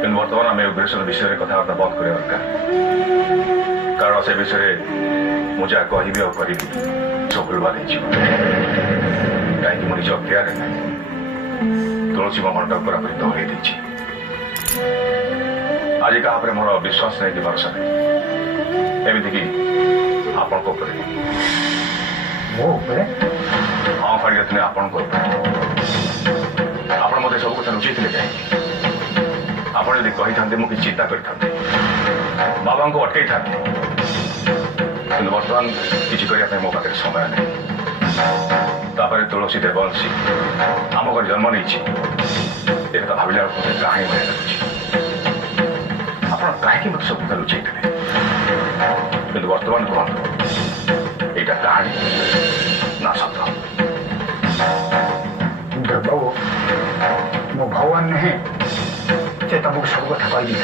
କିନ୍ତୁ ବର୍ତ୍ତମାନ ଆମେ ଉଗ୍ରସେନ ବିଷୟରେ କଥାବାର୍ତ୍ତା ବନ୍ଦ କରିବା ଦରକାର। କାରଣ ସେ ବିଷୟରେ ମୁଁ ଯାହା କହିବି ଆଉ କରିବି ସବୁ ଭୁଲଭାଲ ହେଇଯିବ। କାହିଁକି ମୁଁ ନିଜ ଅକ୍ତିଆରରେ ନାହିଁ, ତୁଳସୀ ମାମଲଟା ପୁରାପୁରି ଦୋହରେଇ ଦେଇଛି। ଆଜି କାହା ଉପରେ ମୋର ବିଶ୍ୱାସ ନାହିଁ କି ଭରସା ନାହିଁ। ଏମିତିକି ଆପଣଙ୍କ ଉପରେ। ମୋ ଉପରେ? ହଁ ଫାଡ଼ି ରଖିଲେ ଆପଣଙ୍କ ଉପରେ। ଆପଣ ମୋତେ ସବୁ କଥା ଲୁଚେଇଥିଲେ କାହିଁକି? ଆପଣ ଯଦି କହିଥାନ୍ତେ ମୁଁ କିଛି ଚିନ୍ତା କରିଥାନ୍ତି, ବାବାଙ୍କୁ ଅଟକେଇଥାନ୍ତି। କିନ୍ତୁ ବର୍ତ୍ତମାନ କିଛି କରିବା ପାଇଁ ମୋ ପାଖରେ ସମୟ ନାହିଁ। ତାପରେ ତୁଳସୀ ଦେବଂଶୀ ଆମ ଘରେ ଜନ୍ମ ନେଇଛି। ଏ କଥା ଭାବିଲା ବେଳକୁ ମୋତେ କାହିଁକି ଭୟ ଲାଗୁଛି। ଆପଣ କାହିଁକି ମୋତେ ସବୁ କଥା ଲୁଚେଇଥିଲେ? କିନ୍ତୁ ବର୍ତ୍ତମାନ କୁହନ୍ତୁ, ଏଇଟା କାହାଣୀ ନା ସତ? ବାବୁ, ମୁଁ ଭଗବାନ ନୁହେଁ ଯେ ତମକୁ ସବୁ କଥା କହିବି।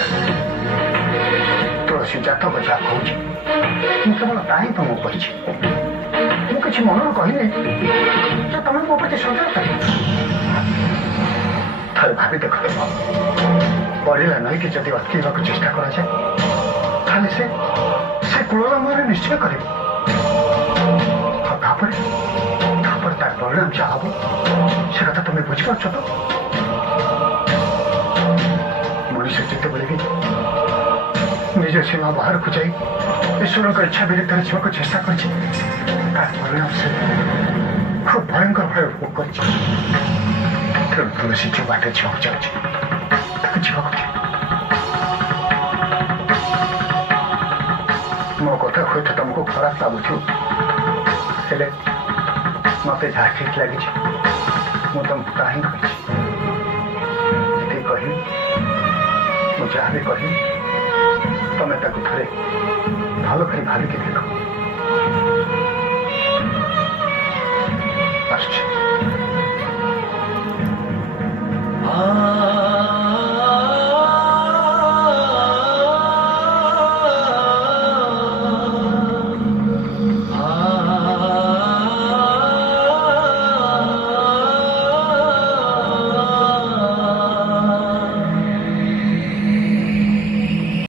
ତୁଳସୀ ଜାତକ ଯାହା କହୁଛି ମୁଁ କେବଳ ତା ହିଁ ତମକୁ କହିଛି। ମୁଁ କିଛି ମନରୁ କହିନି ଯେ ତମେ ମୋ ପ୍ରତି ସନ୍ଦେହ କର। ଥରେ ଭାବି ଦେଖ, ବଢିଲା ନଈକି ଯଦି ଅଟକେଇବାକୁ ଚେଷ୍ଟା କରାଯାଏ ତାହେଲେ ସେ କୂଳଲମ୍ଘନ ନିଶ୍ଚୟ କରିବ। ଆଉ ତାପରେ ତାର ପରିଣାମ ଯାହା ହବ ସେ କଥା ତମେ ବୁଝିପାରୁଛ ତ? ମଣିଷ ଯେତେବେଳେ ବି ନିଜ ସୀମା ବାହାରକୁ ଯାଇ ଈଶ୍ୱରଙ୍କ ଇଚ୍ଛା ବିରୁଦ୍ଧରେ ଯିବାକୁ ଚେଷ୍ଟା କରିଛି, ତାର ପରିଣାମ ସେ ଖୁବ୍ ଭୟଙ୍କର ଭାବେ ଭୋଗ କରିଛି। ତେଣୁ ତୁଳସୀ ଯୋଉ ବାଟେ ଯିବାକୁ ଯାଉଛି ତାକୁ ଯିବାକୁ ଦିଅ। ମୋ କଥା ହୁଏତ ତମକୁ ଖରାପ ଲାଗୁଥିବ, ହେଲେ ମତେ ଯାହା ଠିକ୍ ଲାଗିଛି ମୁଁ ତମକୁ ତାହା ହିଁ କହିଛି। ଯେତିକି କହିଲି, ମୁଁ ଯାହା ବି କହିଲି ତମେ ତାକୁ ଥରେ ଭଲ କରି ଭାବିକି ଦେଖ। ଆସୁଛି।